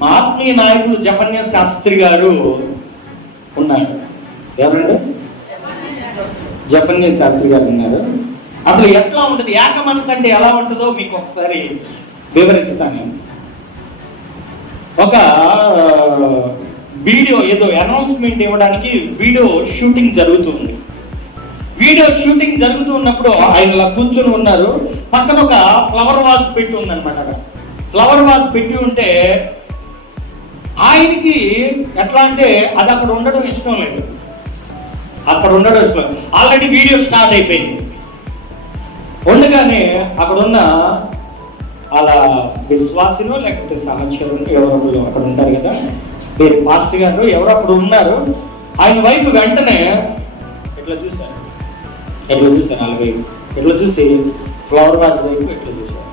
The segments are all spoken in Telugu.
మా ఆత్మీయ నాయకులు జపన్య శాస్త్రి గారు ఉన్నారు. ఎవరండి? జపన్య శాస్త్రి గారు ఉన్నారు. అసలు ఎట్లా ఉంటుంది? ఏక మనసు అంటే ఎలా ఉంటుందో మీకు ఒకసారి వివరిస్తాను నేను. ఒక వీడియో ఏదో అనౌన్స్మెంట్ ఇవ్వడానికి వీడియో షూటింగ్ జరుగుతుంది వీడియో షూటింగ్ జరుగుతూ ఉన్నప్పుడు ఆయన ఇలా కూర్చొని ఉన్నారు. పక్కన ఒక ఫ్లవర్ వాజ్ పెట్టి ఉందన్నమాట. ఫ్లవర్ వాజ్ పెట్టి ఉంటే ఆయనకి ఎట్లా అంటే అది అక్కడ ఉండడం ఇష్టం లేదు. అక్కడ ఉండడం ఇష్టం ఆల్రెడీ వీడియో స్టార్ట్ అయిపోయింది. ఉండగానే అక్కడ ఉన్న అలా విశ్వాసిలో లేకపోతే సహచరులు ఎవరు అక్కడ ఉంటారు కదా మీరు మాస్టర్ గారు ఎవరు అక్కడ ఉన్నారు ఆయన వైపు వెంటనే ఎట్లా చూశారు? ఎట్లా చూశాను వాళ్ళ వైపు? ఎట్లా చూసి ఫ్లవర్ వాజ్ వైపు ఎట్లా చూశారు?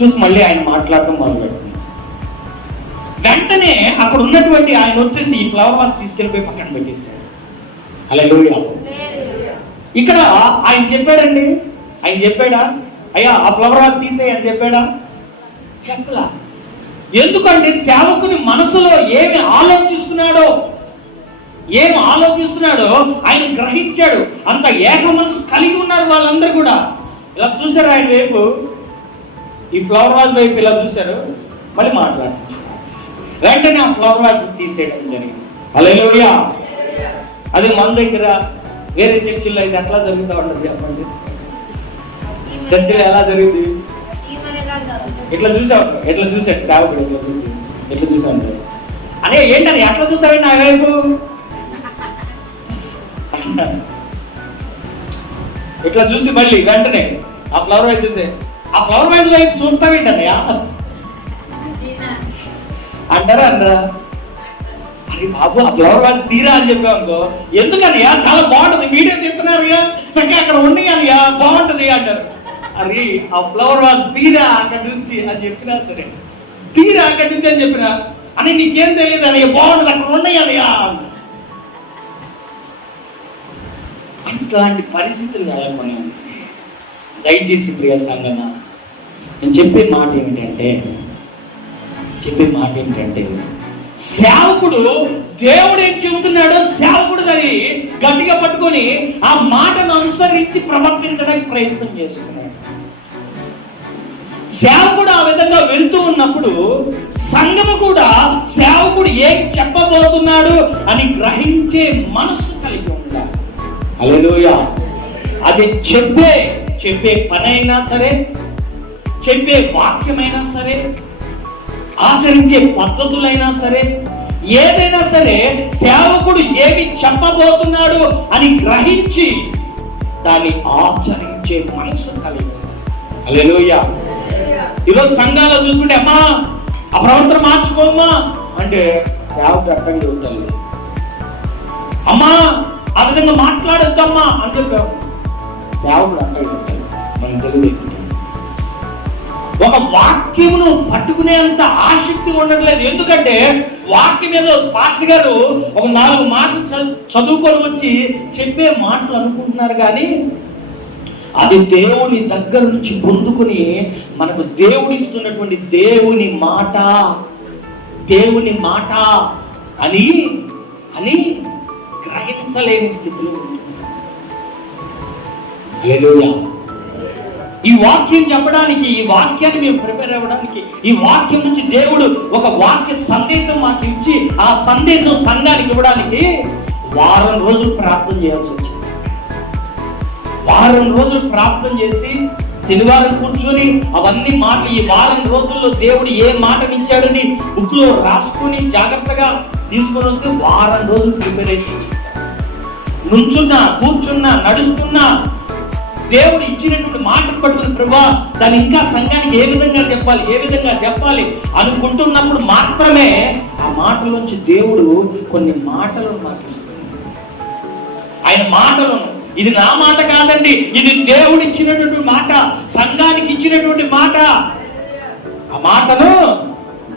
చూసి మళ్ళీ ఆయన మాట్లాడటం మొదలు పెట్టింది వెంటనే అక్కడ ఉన్నటువంటి ఆయన వచ్చేసి ఈ ఫ్లవర్ వాజ్ తీసుకెళ్ళిపోయి పక్కన పెట్టేశారు. అలా ఇక్కడ ఆయన చెప్పాడండి. ఆయన చెప్పాడా? అయ్యా ఆ ఫ్లవర్ వాజ్ తీసేయి అని చెప్పాడా? చెప్పలా. ఎందుకంటే సేవకుని మనసులో ఏమి ఆలోచిస్తున్నాడో ఏం ఆలోచిస్తున్నాడో ఆయన గ్రహించాడు. అంత ఏక మనసు కలిగి ఉన్నారు వాళ్ళందరూ కూడా. ఇలా చూశారు ఆయన వైపు? ఈ ఫ్లవర్ వాజ్ వైపు ఇలా చూశారు? మళ్ళీ మాట్లాడారు వెంటనే ఆ ఫ్లవర్ వాజ్ తీసేయడం జరిగింది. అలా అది మన దగ్గర వేరే చర్చిల్లో అయితే ఎట్లా జరుగుతూ ఉంటుంది చెప్పండి? చర్చిలో ఎలా జరిగింది? ఇట్లా చూసావు? ఎట్లా చూసాడు సేవకుడు ఇట్లా చూసి? ఎట్లా చూసావు అనే ఏంటని ఎట్లా చూస్తావండి నా వైపు ఇట్లా చూసి మళ్ళీ? వెంటనే. ఆ ఫ్లవర్ వైజ్ చూసే. ఆ ఫ్లవర్ వైజ్ వైపు చూస్తావేంటన్నయ్యా? అంటారా అంటారా? అరే బాబు ఆ ఫ్లవర్ వాజ్ తీరా అని చెప్పావు అనుకో. ఎందుకనయ్యా చాలా బాగుంటుంది. వీడియో తింటున్నారు చక్కగా అక్కడ ఉన్నాయనియా? బాగుంటుంది అంటారు. అరే ఆ ఫ్లవర్ వాజ్ తీరా అక్కడి నుంచి అని చెప్పినా సరే. తీరా అక్కడి నుంచి అని చెప్పినా? అని నీకేం తెలియదు అని బాగుంటుంది. అక్కడ ఉన్నాయనియా? అట్లాంటి పరిస్థితులు నెలకొన్నాయి దయచేసి ప్రియ సంగమ నేను చెప్పే మాట ఏమిటంటే చెప్పే మాట ఏంటంటే సేవకుడు దేవుడు ఏం చెబుతున్నాడో సేవకుడు అది గట్టిగా పట్టుకొని ఆ మాటను అనుసరించి ప్రవర్తించడానికి ప్రయత్నం చేస్తున్నాడు. సేవకుడు ఆ విధంగా వెళ్తూ ఉన్నప్పుడు సంఘము కూడా సేవకుడు ఏం చెప్పబోతున్నాడు అని గ్రహించే మనసు కలిగి ఉండాలి. అలెలుయా అది చెప్పే చెప్పే పనైనా సరే చెప్పే వాక్యమైనా సరే ఆచరించే పద్ధతులైనా సరే ఏదైనా సరే సేవకుడు ఏమి చెప్పబోతున్నాడు అని గ్రహించి దాన్ని ఆచరించే మనసు కలిగి అలెలుయా ఈరోజు సంఘాలు చూసుకుంటే అమ్మా ఆ ప్రవర్తన మార్చుకోమ్మా అంటే సేవకు అర్థం చెబుతాను అమ్మా ఆ విధంగా మాట్లాడద్దమ్మా అని చెప్పావు సేవకుడు అర్థం ఉంటాడు మనం తెలియదు. ఒక వాక్యమును పట్టుకునేంత ఆసక్తి ఉండట్లేదు. ఎందుకంటే వాక్యం ఏదో పాస్టర్ గారు ఒక నాలుగు మాటలు చదువుకొని వచ్చి చెప్పే మాటలు అనుకుంటున్నారు కానీ అది దేవుని దగ్గర నుంచి పొందుకుని మనకు దేవుడిస్తున్నటువంటి దేవుని మాట దేవుని మాట అని అని గ్రహించలేని స్థితిలో ఉంటుంది ఈ వాక్యం చెప్పడానికి ఈ వాక్యాన్ని మేము ప్రిపేర్ అవ్వడానికి ఈ వాక్యం నుంచి దేవుడు ఒక వాక్య సందేశం మాకు ఇచ్చి ఆ సందేశం సంఘానికి ఇవ్వడానికి వారం రోజులు ప్రార్థన చేయాల్సి వచ్చింది. వారం రోజులు ప్రార్థన చేసి శనివారం కూర్చొని అవన్నీ మాటలు ఈ వారం రోజుల్లో దేవుడు ఏ మాటనిచ్చాడని బుక్లో రాసుకుని జాగ్రత్తగా తీసుకొని వస్తే వారం రోజులు ప్రిపేర్ ప్రిపరేషన్ నుంచున్నా కూర్చున్నా నడుస్తున్నా దేవుడు ఇచ్చినటువంటి మాటను పట్టుకుని ప్రభా దాన్ని ఇంకా సంఘానికి ఏ విధంగా చెప్పాలి ఏ విధంగా చెప్పాలి అనుకుంటున్నప్పుడు మాత్రమే ఆ మాటలోంచి దేవుడు కొన్ని మాటలను మాకు ఆయన మాటలను. ఇది నా మాట కాదండి ఇది దేవుడు ఇచ్చినటువంటి మాట సంఘానికి ఇచ్చినటువంటి మాట. ఆ మాటను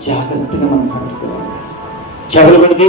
జాగ్రత్తగా మనం పట్టుకోవాలి. దేవుడు పెడితే